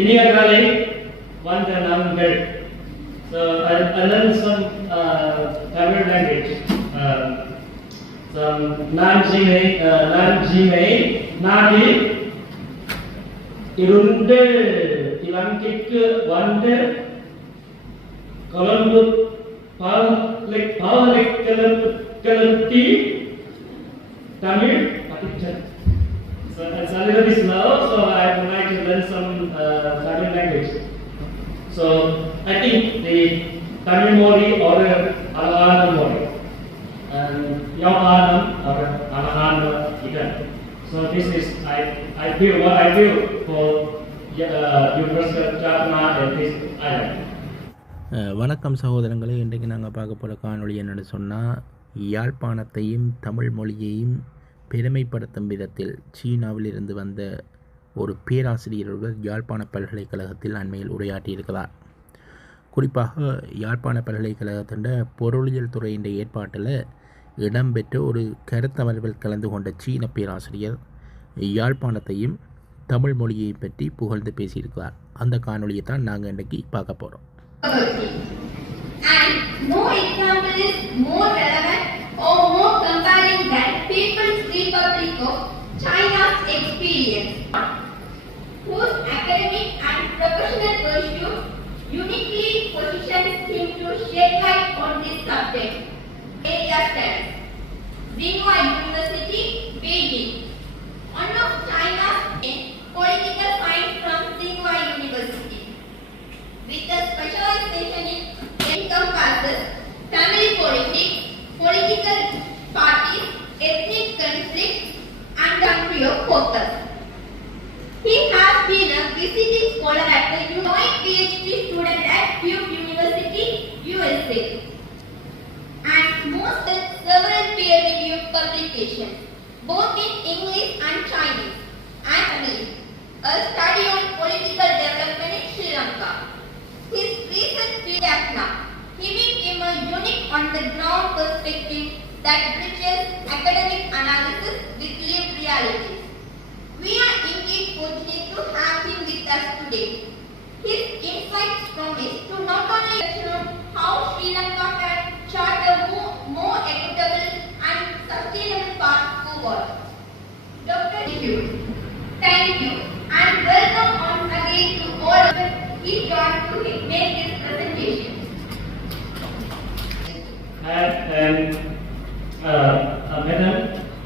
இனியகாலை வந்த நாங்கள். So I learned some Tamil language. Some Nanjime நாடி இருந்து இலங்கைக்கு வந்து கொழும்பு பல்கலைக்கழகத்தில் தமிழ் படித்தேன். So it's a little bit slow, so I would like to learn some Tamil language. So I think the Tamil mori or Alana mori and Yavanam or Alana ikan. So this is I feel what I feel for University of Jaffna and this island. வணக்கம் சகோதரங்களே, இன்றைக்கு நாங்கள் பார்க்க போகிற காணொளி என்னென்னு சொன்னால், யாழ்ப்பாணத்தையும் தமிழ் மொழியையும் பெருமைப்படுத்தும் விதத்தில் சீனாவிலிருந்து வந்த ஒரு பேராசிரியர்கள் யாழ்ப்பாண பல்கலைக்கழகத்தில் அண்மையில் உரையாற்றியிருக்கிறார். குறிப்பாக யாழ்ப்பாண பல்கலைக்கழகத்தின் பொருளியல் துறையின் ஏற்பாட்டில் இடம்பெற்ற ஒரு கருத்தமர்வில் கலந்து கொண்ட சீன பேராசிரியர் யாழ்ப்பாணத்தையும் தமிழ் மொழியை பற்றி புகழ்ந்து பேசியிருக்கிறார். அந்த காணொலியை தான் நாங்கள் இன்றைக்கி பார்க்க போகிறோம். And no example is more relevant or more compelling than People's Republic of China's experience, whose academic and professional pursuit uniquely positions him to shed light on this subject. Area stands Tsinghua University, Beijing, one of China's political science from Tsinghua University, with a specialization in encompasses family politics, political parties, ethnic conflicts, and country of focus. He has been a visiting scholar at the joint PhD student at Duke University, USA, and most several peer-reviewed publications, both in English and Chinese, and a study on political development in Sri Lanka. His recent Jaffna giving him a unique on-the-ground perspective that bridges academic analysis with lived realities. We are indeed fortunate to have him with us today. His insights promise to not only show how Sri Lanka can chart a more equitable and sustainable path forward. Dr. Thank you and welcome once again to all of us. He joined to make this presentation. And Madam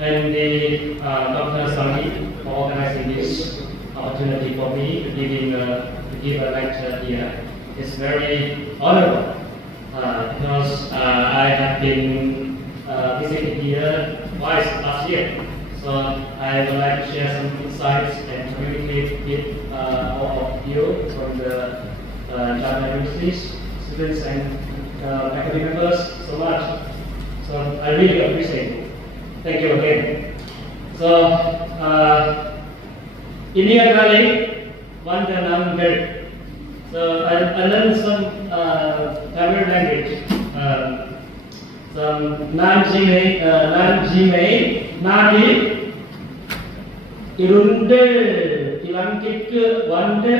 and the Dr. Sami for organizing this opportunity for me to give a lecture here. It's very honorable because I have been visiting here twice last year. So I would like to share some insights and communicate with all of you from the Jaffna University's students and academic members so much. So I really appreciate it. Thank you again. So இனியகாலை வந்த நாங்கள். So I learned some Tamil language. Some Nanjime நாடி இருந்து இலங்கைக்கு வந்து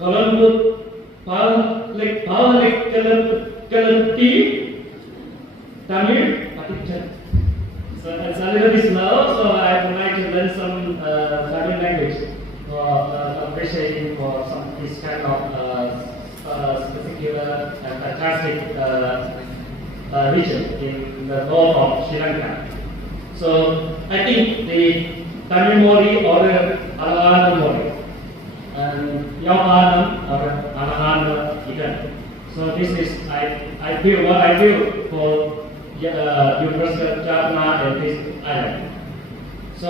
கொழும்பு பல்கலைக்கழகத்தில் தமிழ் படித்தேன். So it's a little bit slow, so I would like to learn some Tamil language for appreciating for some this kind of particular and fantastic region in the north of Sri Lanka. So I think the Tamil mori or Alana mori and Yavanam or Alana ikan. So this is I feel what I feel for University of Jaffna and this island. So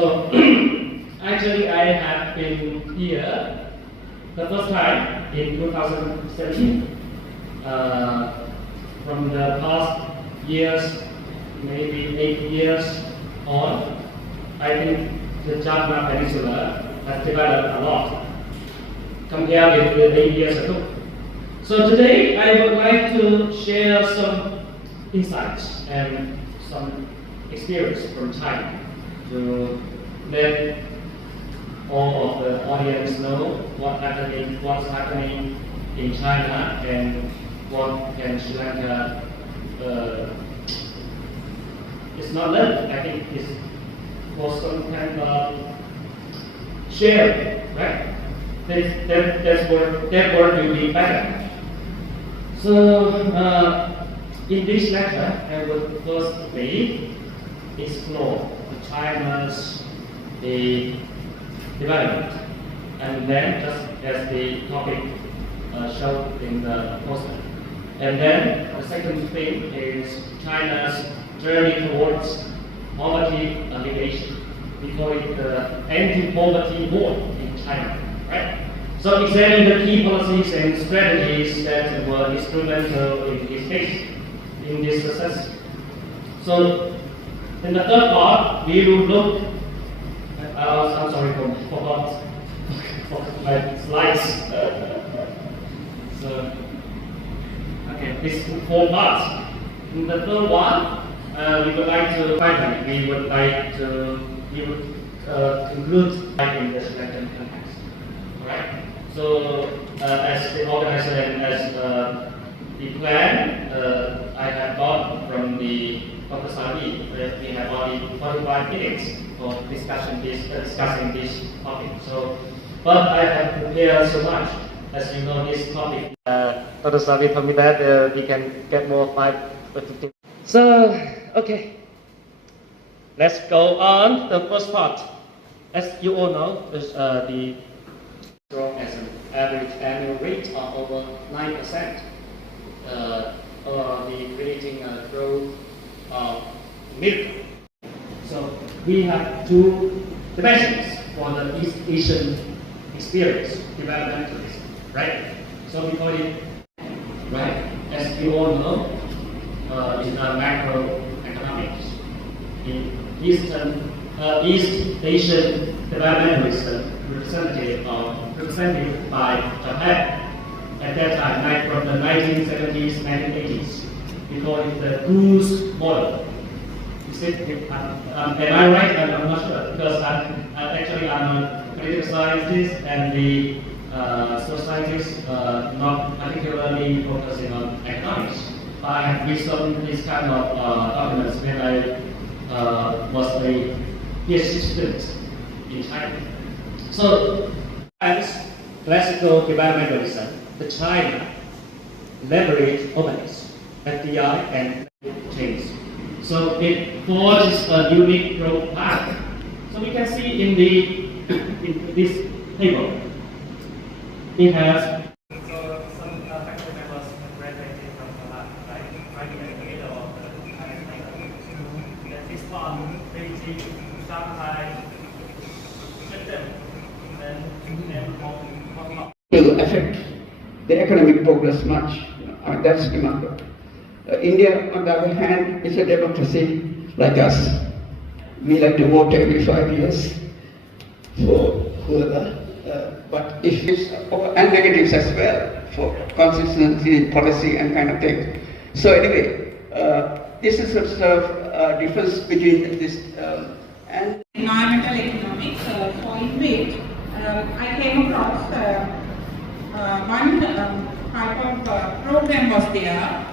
actually I have been here the first time in 2017. From the past years, maybe 8 years on, I think the Jaffna Peninsula has developed a lot compared with the 8 years ago. So today I would like to share some insights and some experience from China to let all of the audience know what's happening in China and what can Sri Lanka. It's not learned. I think it's for some kind of share, right? That word will be better. So in this lecture, I will firstly explore China's development, and then just as the topic showed in the poster. And then the second thing is China's journey towards poverty alleviation. We call it the anti-poverty war in China, right? So examine the key policies and strategies that were instrumental in his case, in this success. So in the third part, we will look at, I'm sorry, forgot my slides. So, okay, this 4 parts. In the third one, we would like to include in the selection context. Alright? So as the organizer and as the plan, I have got from the Dr. Sadi that we have only 45 minutes for discussing this topic. So, but I have prepared so much. As you know, this topic, Dr. Sadi told me that we can get more 5 or 15. So, okay, let's go on the first part. As you all know, the growth as an average annual rate of over 9%, or the creating a growth of miracle. So we have 2 dimensions for the East Asian experience, developmentalism, right? So we call it, right? As you all know, in macroeconomics, in East Asian developmentalism represented by Japan at that time, from the 1970s, 1980s. We call it the Goose model. Am I right? I'm not sure, because I'm a political scientist and the social scientist, not particularly focusing on economics. I have researched this kind of documents when I was a PhD student in China. So, as classical developmentalism, the China leveraged openness, FDI, and change. So it forges a unique growth path. So we can see in this table, it has will affect the economic progress much. I mean, that's remarkable. India, on the other hand, is a democracy like us. We like to vote every 5 years for whoever, but if it's, and negatives as well, for consistency in policy and kind of thing. So anyway, this is a sort of difference between this and environmental economics. For which I came across one type of program was there,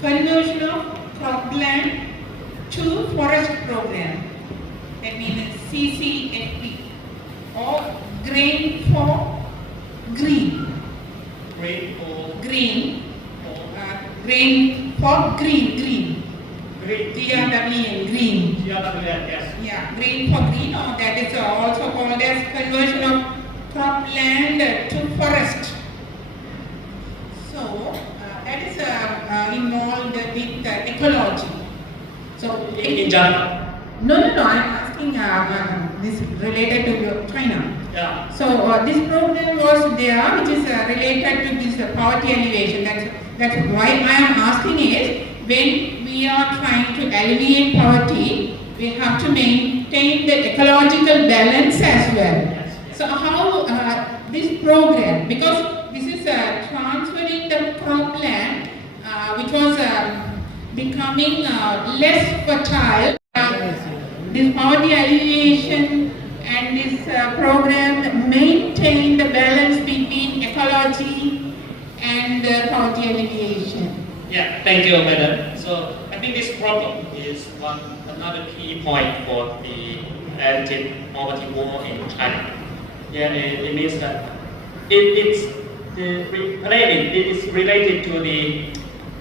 conversion of cropland to forest program. That means CCFP, or grain for green. grain for Green. Grain for green. green. GRWN, green. Yes. Yeah, grain for green, or that is also called as conversion of cropland to forest. So that is involved with ecology. So In Jaffna. no, I'm asking this related to China. Yeah. So this program was there, which is related to this poverty alleviation. That's why I am asking is, when we are trying to alleviate poverty, we have to maintain the ecological balance as well. Yes. So how this program, because this is transferring the cropland, which was becoming less fertile. This poverty alleviation and this program the balance between ecology and poverty alleviation? Yeah, thank you, Madam. So I think this problem is another key point for the anti-poverty war in China. Yeah, it means that it is related to the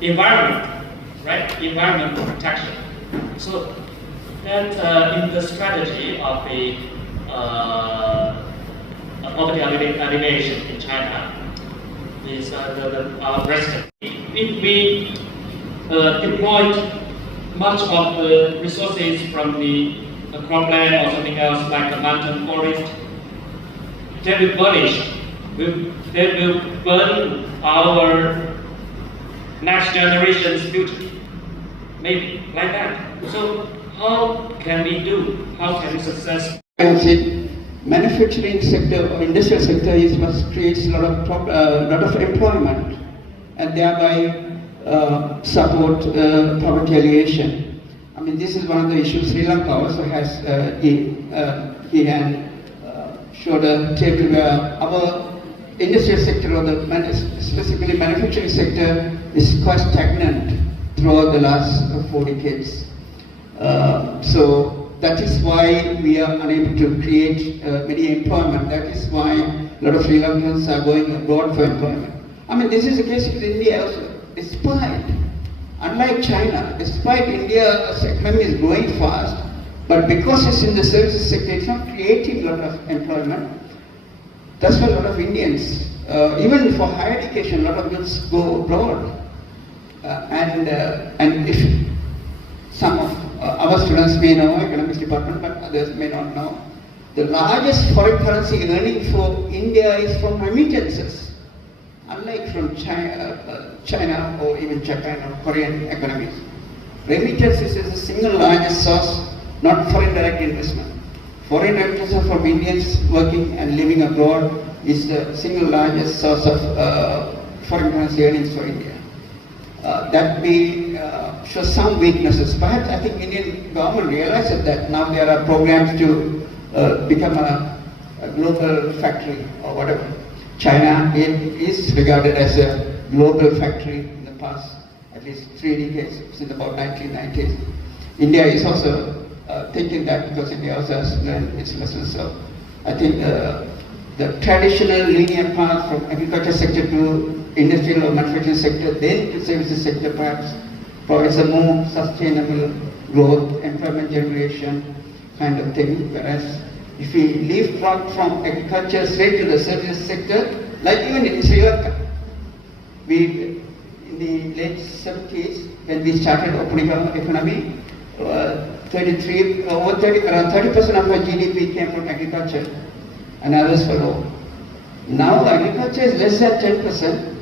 environment, right? Environmental protection. So that in the strategy of the poverty alleviation in China is our president. If we deployed much of the resources from the cropland or something else like a mountain forest, they will burn our next generation's future. Maybe like that. So how can we do? How can we success? I would say manufacturing sector or industrial sector is what creates a lot of employment and thereby support poverty alleviation. I mean, this is one of the issues. Sri Lanka also has he had showed a table where our industrial sector or specifically manufacturing sector is quite stagnant throughout the last 4 decades. So that is why we are unable to create many employment. That is why a lot of Sri Lankans are going abroad for employment. I mean, this is the case with India also. Unlike China, despite India's economy is growing fast, but because it's in the services sector, it's not creating a lot of employment. That's why a lot of Indians, even for higher education, a lot of us go abroad. And if some of our students may know, economics department, but others may not know, the largest foreign currency earning for India is from remittances. Unlike from China or even Japan or Korean economies. Remittances is the single largest source, not foreign direct investment. Foreign remittances from Indians working and living abroad is the single largest source of foreign currency earnings for India. That may show some weaknesses. Perhaps I think Indian government realizes that now there are programs to become a global factory or whatever. China is regarded as a global factory in the past at least 3 decades, since about 1990s. India is also thinking that because India also has learned its lessons. So I think the traditional linear path from agriculture sector to industrial or manufacturing sector, then to services sector perhaps provides a more sustainable growth, employment generation kind of thing. Whereas if we leave from agriculture straight to the services sector, like even in Sri Lanka, in the late 70s, when we started opening our economy, around 30% of our GDP came from agriculture and others followed. Now agriculture is less than 10%,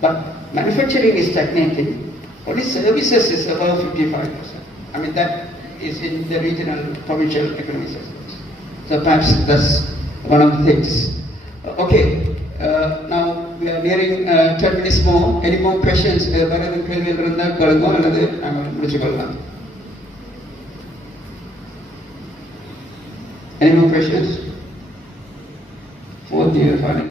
but manufacturing is stagnating. Only services is above 55%. I mean, that is in the regional provincial economy systems. So perhaps that's one of the things. Okay, now we are nearing 10 minutes more. Any more questions? Any more questions? 4th year,